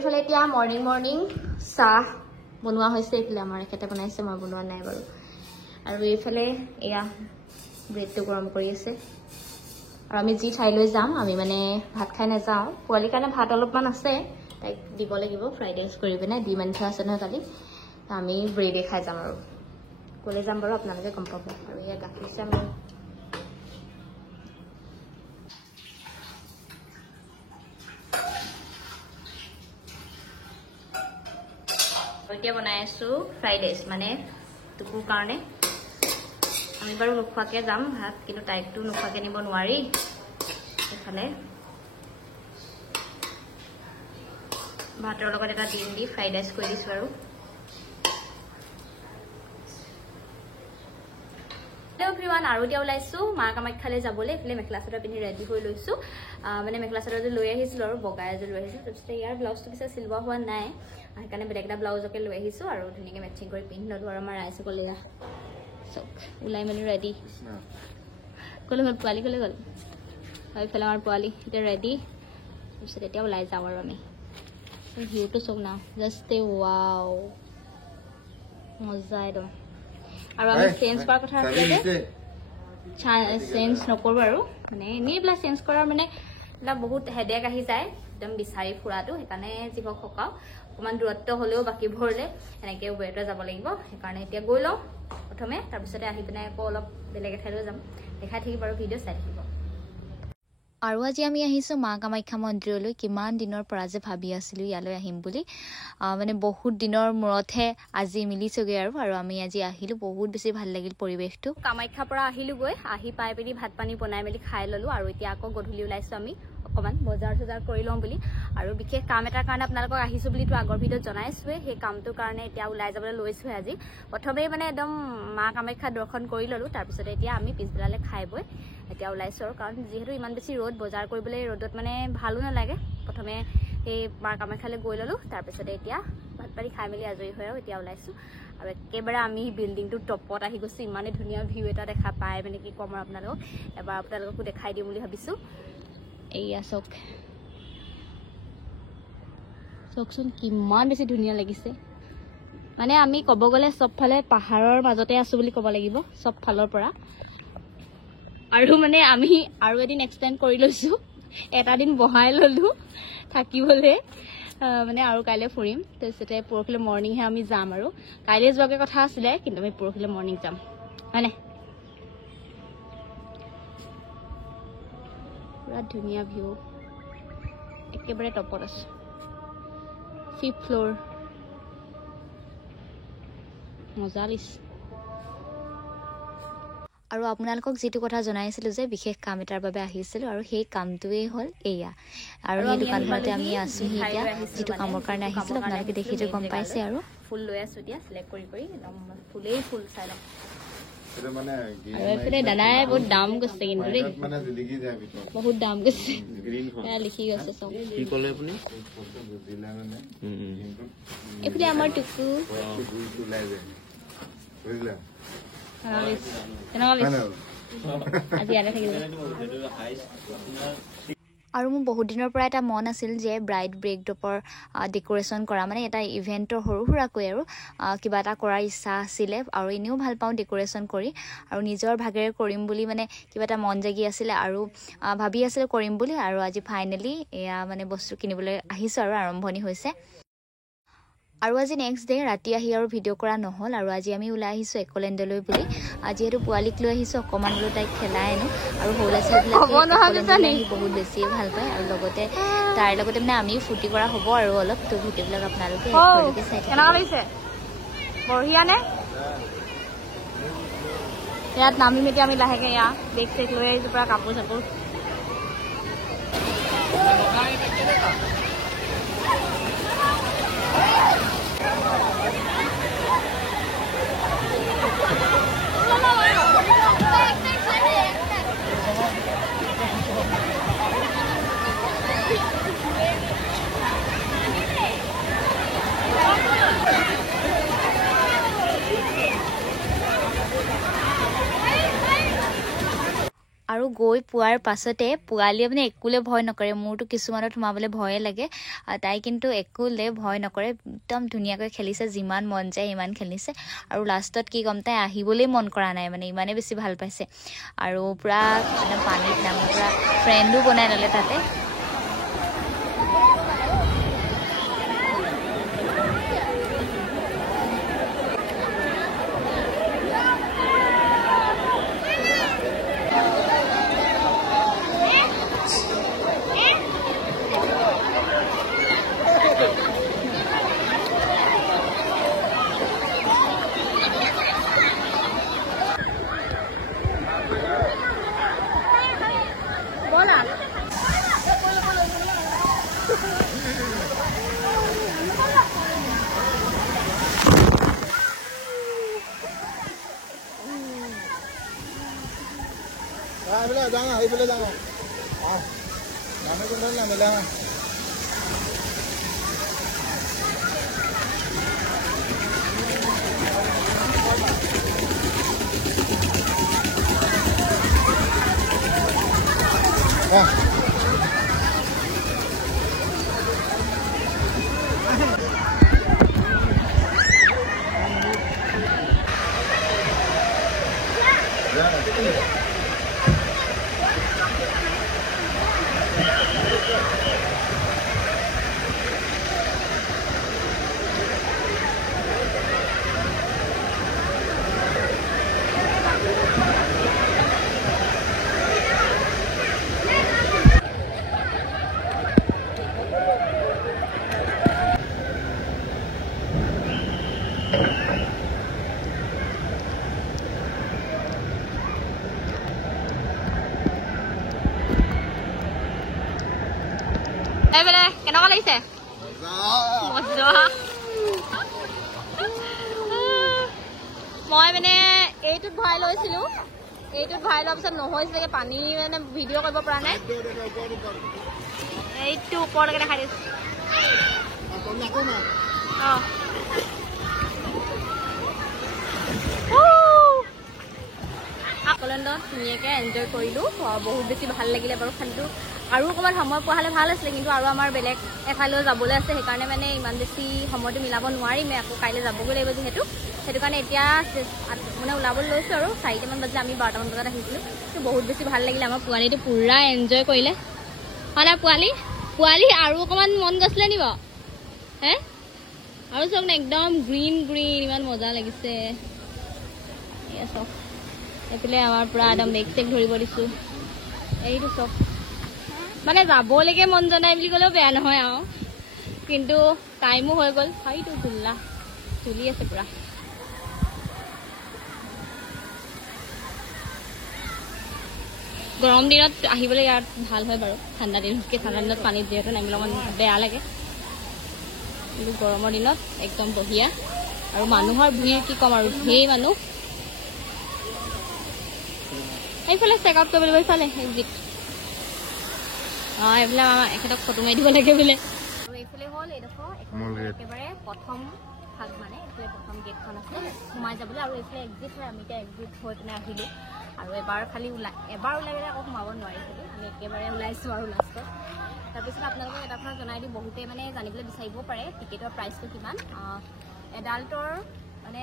এফালে এতিয়া মৰ্নিং চাহ বনোৱা হৈছে এফালে আমাৰ এখেতে বনাইছে মই বনোৱা নাই বাৰু আৰু এইফালে এয়া ব্ৰেডটো গৰম কৰি আছে আৰু আমি যি ঠাইলৈ যাম আমি মানে ভাত খাই নাযাওঁ পোৱালিৰ কাৰণে ভাত অলপমান আছে তাইক দিব লাগিব ফ্ৰাইড ৰাইচ কৰি পিনে দি মানি থোৱা আছে নহয় কালি আমি ব্ৰেডে খাই যাম আৰু ক'লে যাম বাৰু আপোনালোকে গম পাব আৰু এয়া গাখীৰ চাহ আমি এতিয়া বনাই আছো ফ্ৰাইড ৰাইচ মানে টুকুৰ কাৰণে আমি বাৰু নোখোৱাকে যাম ভাত কিন্তু টাইপটো নোখোৱাকে নিব নোৱাৰি এফালে ভাতৰ লগত এটা ডিম দি ফ্ৰাইড ৰাইচ কৰি দিছো আৰু এভৰিৱান আৰু এতিয়া ওলাইছো মা কামাখ্যালৈ যাবলৈ এফালে মেখেলা চাদৰ পিন্ধি ৰেডি হৈ লৈছো মানে মেখেলা চাদৰ যে লৈ আহিছিলো আৰু বগা এযোৰ লৈ আহিছো তাৰপিছতে ইয়াৰ ব্লাউজটো পিছে চিলোৱা হোৱা নাই সেইকাৰণে বেলেগ এটা ব্লাউজকে লৈ আহিছো আৰু ধুনীয়াকৈ মেচিং কৰি পিন্ধি ললো আৰু আমাৰ ৰাইজসকল এয়া চব ওলাই মেলি ৰেডি ক'লৈ গ'ল পোৱালি ক'লৈ গ'ল আৰু ইফালে আমাৰ পোৱালি এতিয়া ৰেডি তাৰপিছত এতিয়া ওলাই যাওঁ আৰু আমি ভিউটো চাওক না জাষ্ট ৱাও মজা একদম আৰু আমি চেঞ্জ কৰাৰ কথা আছিলে যে চেঞ্জ নকৰোঁ আৰু মানে এনেই এইবিলাক চেঞ্জ কৰাৰ মানে এইবিলাক বহুত হেডেক আহি যায় একদম বিচাৰি ফুৰাটো সেইকাৰণে যিহওক সকাও অকণমান দূৰত্ব হ'লেও বাকীবোৰলৈ এনেকৈ উবেৰতে যাব লাগিব সেইকাৰণে এতিয়া গৈ লওঁ প্ৰথমে তাৰপিছতে আহি পিনে আকৌ অলপ বেলেগ এঠাইলৈ যাম দেখাই থাকিব আৰু ভিডিঅ' চাই থাকিব আৰু আজি আমি আহিছোঁ মা কামাখ্যা মন্দিৰলৈ কিমান দিনৰ পৰা যে ভাবি আছিলোঁ ইয়ালৈ আহিম বুলি মানে বহুত দিনৰ মূৰতহে আজি মিলিছোগৈ আৰু আমি আজি আহিলোঁ বহুত বেছি ভাল লাগিল পৰিৱেশটো কামাখ্যাৰ পৰা আহিলোঁগৈ আহি পাই পিনি ভাত পানী বনাই মেলি খাই ল'লোঁ আৰু এতিয়া আকৌ গধূলি ওলাইছোঁ আমি অকণমান বজাৰ চজাৰ কৰি লওঁ বুলি আৰু বিশেষ কাম এটাৰ কাৰণে আপোনালোকক আহিছোঁ বুলিতো আগৰ ভিডিঅ'ত জনাইছোঁৱে সেই কামটোৰ কাৰণে এতিয়া ওলাই যাবলৈ লৈছোঁহে আজি প্ৰথমেই মানে একদম মা কামাখ্যা দৰ্শন কৰি ল'লোঁ তাৰপিছতে এতিয়া আমি পিছবেলালৈ খাই বৈ এতিয়া ওলাইছোঁ আৰু কাৰণ যিহেতু ইমান বেছি ৰ'দ বজাৰ কৰিবলৈ ৰ'দত মানে ভালো নালাগে প্ৰথমে সেই মা কামাখ্যালৈ গৈ ল'লোঁ তাৰপিছতে এতিয়া ভাত পানী খাই মেলি আজৰি হৈ আৰু এতিয়া ওলাইছোঁ আৰু একেবাৰে আমি বিল্ডিংটোৰ টপত আহি গৈছোঁ ইমানেই ধুনীয়া ভিউ এটা দেখা পায় মানে কি ক'ম আৰু আপোনালোকক এবাৰ আপোনালোককো দেখাই দিম বুলি ভাবিছোঁ এইয়া চাওকচোন কিমান বেছি ধুনীয়া লাগিছে মানে আমি ক'ব গ'লে চবফালে পাহাৰৰ মাজতে আছোঁ বুলি ক'ব লাগিব চব ফালৰ পৰা আৰু মানে আমি আৰু এদিন এক্সটেণ্ড কৰি লৈছোঁ এটা দিন বহাই ল'লোঁ থাকিবলৈ মানে আৰু কাইলৈ ফুৰিম তাৰপিছতে পৰহিলৈ মৰ্ণিংহে আমি যাম আৰু কাইলৈ যোৱাকৈ কথা আছিলে কিন্তু আমি পৰহিলৈ মৰ্ণিং যাম হয়নে পুৰা ধুনীয়া ভিউ একেবাৰে টপত আছোঁ 5th ফ্ল'ৰ মজা লাগিছে আৰু আপোনালোকক যিটো কথা জনাইছিলোঁ যে বিশেষ কাম এটাৰ বাবে আহিছিলোঁ আৰু সেই কামটোৱেই হ'ল এয়া আৰু এই দোকানখনতে আমি আছোঁ এতিয়া যিটো কামৰ কাৰণে আহিছিলোঁ আপোনালোকে দেখিটো গম পাইছে আৰু ফুল লৈ আছোঁ এতিয়া চিলেক্ট কৰি একদম ফুলেই ফুল চাই লওঁ আৰু এইফালে দাদাই বহুত দাম গৈছে কিন্তু দেই বহুত দাম গৈছে লিখি গৈছে চব এইফালে আমাৰ টুকু আৰু মোৰ বহুত দিনৰ পৰা এটা মন আছিল যে ব্ৰাইড ব্ৰেকড্ৰপৰ ডেক'ৰেশ্যন কৰা মানে এটা ইভেণ্টৰ সৰু সুৰাকৈ আৰু কিবা এটা কৰাৰ ইচ্ছা আছিলে আৰু এনেও ভাল পাওঁ ডেক'ৰেশ্যন কৰি আৰু নিজৰ ভাগেৰে কৰিম বুলি মানে কিবা এটা মন জাগি আছিলে আৰু ভাবি আছিলোঁ কৰিম বুলি আৰু আজি ফাইনেলি এয়া মানে বস্তু কিনিবলৈ আহিছোঁ আৰু আৰম্ভণি হৈছে আৰু আজি নেক্সট ডে ৰাতি আহি আৰু ভিডিঅ' কৰা নহ'ল আৰু আজি আমি ওলাই আহিছোঁ একলেণ্ডলৈ বুলি যিহেতু পোৱালিক লৈ আহিছোঁ অকণমান হ'লেও তাইক খেলাই আনো আৰু সৰু ল'ৰা ছোৱালীবিলাকে বহুত বেছিয়ে ভাল পায় আৰু লগতে তাৰ লগতে মানে আমিও ফূৰ্তি কৰা হ'ব আৰু অলপ তো ভিডিঅ'বিলাক আপোনালোকে চাই থাকিব বঢ়িয়ানে ইয়াত নামিম এতিয়া আমি লাহেকৈ এয়া বেগ চেগ লৈ আহিছোঁ পৰা কাপোৰ চাপোৰ আৰু গৈ পোৱাৰ পাছতে পোৱালীয়ে মানে একোলে ভয় নকৰে মোৰতো কিছুমানত সোমাবলৈ ভয়ে লাগে তাই কিন্তু একোলে ভয় নকৰে একদম ধুনীয়াকৈ খেলিছে যিমান মন যায় ইমান খেলিছে আৰু লাষ্টত কি গম তাই আহিবলৈ মন কৰা নাই মানে ইমানে বেছি ভাল পাইছে আৰু পুৰা মানে পানীত নামি পুৰা ফ্ৰেণ্ডো বনাই ল'লে তাতে এইফালে যাওঁ নামে কোনটো নামিলে এইফালে কেনেকুৱা লাগিছে মই মানে এইটোত ভৰাই লৈছিলো এইটোত ভৰাই লোৱাৰ পিছত নহৈছিলে পানী মানে ভিডিঅ' কৰিব পৰা নাই এইটো ওপৰলৈকে দেখাই দিছো আকলেণ্ডত ধুনীয়াকৈ এনজয় কৰিলোঁ বহুত বেছি ভাল লাগিলে বাৰু খালিতো আৰু অকণমান সময় পোৱা হ'লে ভাল আছিলে কিন্তু আৰু আমাৰ বেলেগ এঠাইলৈ যাবলৈ আছে সেইকাৰণে মানে ইমান বেছি সময়টো মিলাব নোৱাৰিমে আকৌ কাইলৈ যাবগৈ লাগিব যিহেতু সেইটো কাৰণে এতিয়া মানে ওলাবলৈ লৈছোঁ আৰু 4টামান বাজিলে আমি 12টামান বজাত আহিছিলোঁ কিন্তু বহুত বেছি ভাল লাগিলে আমাৰ পোৱালীটো পূৰা এনজয় কৰিলে হয় নাই পোৱালী আৰু অকণমান মন গৈছিলে নি বাৰু হে আৰু চাওক না একদম গ্ৰীণ ইমান মজা লাগিছে এয়া চাওক এইফালে আমাৰ পুৰা একদম বেগ চেক ধৰিব দিছোঁ এইটো চব মানে যাবলৈকে মন জনাই বুলি ক'লেও বেয়া নহয় আৰু কিন্তু টাইমো হৈ গ'ল সেইটো চলি আছে পুৰা গৰম দিনত আহিবলৈ ইয়াত ভাল হয় বাৰু ঠাণ্ডা দিনতকৈ ঠাণ্ডা দিনত পানীত যিহেতু নামিলে অকণমান বেয়া লাগে কিন্তু গৰমৰ দিনত একদম বঢ়িয়া আৰু মানুহৰ ভিৰ কি ক'ম আৰু ঢেৰ মানুহ এইফালে চেক আউট কৰিব লাগিব এইফালে এক্সিট এইফালে এখেতক ফটো মাৰি দিব লাগে বোলে আৰু এইফালে হ'ল এইডোখৰ একেবাৰে প্ৰথম ভাগ মানে এইফালে প্ৰথম গেটখন আছে সোমাই যাবলৈ আৰু এইফালে এক্সিট হয় আমি এতিয়া এক্সিট হৈ পিনে আহিলোঁ আৰু এবাৰ খালি এবাৰ ওলাই গ'লে আকৌ সোমাব নোৱাৰিছিলোঁ আমি একেবাৰে ওলাইছোঁ আৰু লাষ্টত তাৰপিছত আপোনালোকক এটা কথা জনাই দিওঁ বহুতে মানে জানিবলৈ বিচাৰিব পাৰে টিকেটৰ প্ৰাইচটো কিমান এডাল্টৰ মানে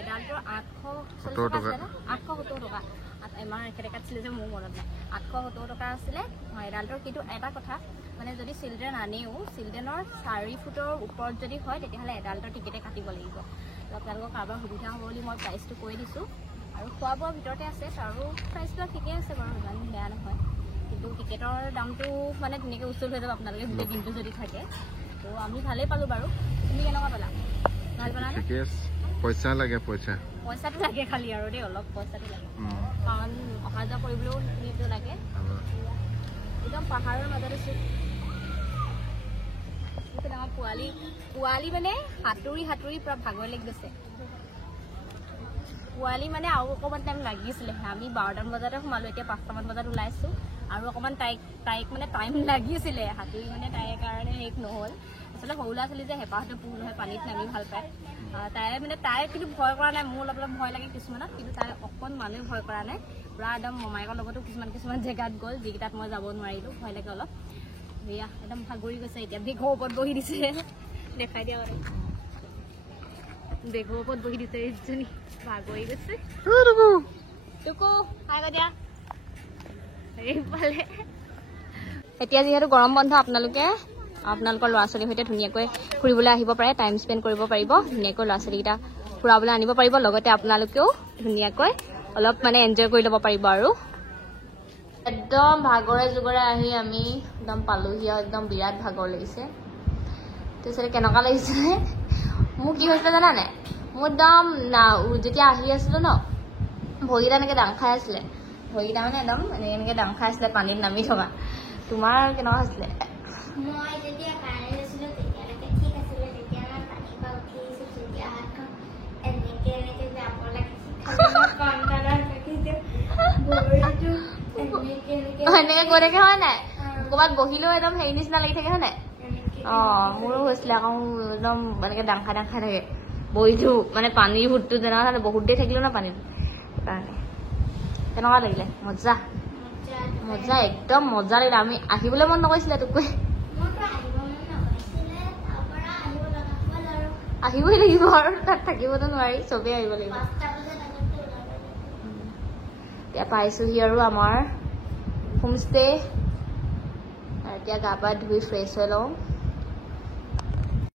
এডাল্টৰ 870 টকা আছিলে ন 870 টকা আমাৰ এখেতে কাটিছিলে যে মোৰ মনত নাই 870 টকা আছিলে এডাল্টৰ কিন্তু এটা কথা মানে যদি চিলড্ৰেন আনেও চিলড্ৰেনৰ 4 ফুটৰ ওপৰত যদি হয় তেতিয়াহ'লে এডাল্টৰ টিকেটে কাটিব লাগিব আপোনালোকৰ কাৰোবাৰ সুবিধা হ'ব বুলি মই প্ৰাইচটো কৈ দিছোঁ আৰু খোৱা বোৱাৰ ভিতৰতে আছে আৰু প্ৰাইচবিলাক ঠিকেই আছে বাৰু ইমান বেয়া নহয় কিন্তু টিকেটৰ দামটো মানে ধুনীয়াকৈ উচুল হৈ যাব আপোনালোকে গোটেই দিনটো যদি থাকে তো আমি ভালেই পালোঁ বাৰু তুমি কেনেকুৱা পালা ভাল পালা নে পইচা লাগে পইচাটো লাগে খালি আৰু দেই অলপ পইচাটো লাগে কাৰণ অহা যোৱা কৰিবলৈও সেইটো লাগে একদম পাহাৰৰ মাজত আছোঁ আমাৰ পোৱালি মানে সাঁতুৰি পুৰা ভাগৰ লাগি গৈছে পোৱালি মানে আৰু অকণমান টাইম লাগিছিলে আমি 12টামান বজাতে সোমালোঁ এতিয়া 5টামান বজাত ওলাইছোঁ আৰু অকণমান তাইক মানে টাইম লাগিছিলে সাঁতুৰি মানে তাইৰ কাৰণে শেষ নহ'ল তাৰপিছত এইফালে সৰু ল'ৰা ছোৱালী যে হেঁপাহতে পুহ নহয় পানীত নামি ভাল পায় তাই কিন্তু ভয় কৰা নাই মোৰ অলপ ভয় লাগে কিছুমানত কিন্তু তাই অকণ মানুহে ভয় কৰা নাই পুৰা একদম মমায়েকৰ লগতো কিছুমান জেগাত গ'ল যিকেইটাত মই যাব নোৱাৰিলোঁ ভয় লাগে অলপ সেয়া একদম ভাগৰি গৈছে এতিয়া বেগৰ ওপৰত বহি দিছে দেখাই দিয়া বাৰু বেগৰ ওপৰত বহি দিছে ইজনী ভাগৰি গৈছে টুকু হাই দিয়া এইফালে এতিয়া যিহেতু গৰম বন্ধ আপোনালোকৰ ল'ৰা ছোৱালীৰ সৈতে ধুনীয়াকৈ ফুৰিবলৈ আহিব পাৰে টাইম স্পেণ্ড কৰিব পাৰিব ধুনীয়াকৈ ল'ৰা ছোৱালীকেইটা ফুৰাবলৈ আনিব পাৰিব লগতে আপোনালোকেও ধুনীয়াকৈ অলপ মানে এনজয় কৰি ল'ব পাৰিব আৰু একদম ভাগৰে জুগৰে আহি আমি একদম পালোহি আৰু একদম বিৰাট ভাগৰ লাগিছে তাৰপিছতে কেনেকুৱা লাগিছিলে মোৰ কি হৈছিলে জানানে মোৰ একদম যেতিয়া আহি আছিলোঁ ন ভৰিকেইটা এনেকৈ ডাং খাই আছিলে ভৰিকেইটা মানে একদম এনেকৈ ডাং খাই আছিলে পানীত নামি থকা তোমাৰ কেনেকুৱা হৈছিলে মই যেতিয়া পানী লৈছিলোঁ তেতিয়ালৈকে ঠিক আছিলে যেতিয়া মই পানীৰ পৰা উঠি আহিছোঁ তেতিয়া হাতখন এনেকৈ যাব লাগিছিল এনেকৈ গৈ থাকে হয় নাই ক'ৰবাত বহিলেও একদম হেৰি নিচিনা লাগি থাকে হয় নাই মোৰো হৈছিলে আকৌ একদম এনেকৈ ডাং খাই থাকে বহিটো মানে পানীৰ সুতটো তেনেকুৱা বহুত দেৰি থাকিলোঁ ন পানীত সেইকাৰণে কেনেকুৱা লাগিলে মজা একদম মজা লাগিলে আমি আহিবলৈ মন নকৰিছিলে তোকৈ আহিবই লাগিব আৰু তাত থাকিবতো নোৱাৰি চবেই আহিব লাগিব এতিয়া পাইছোহি আৰু আমাৰ হোমষ্টে এতিয়া গা পা ধুই ফ্ৰেছ হৈ লওঁ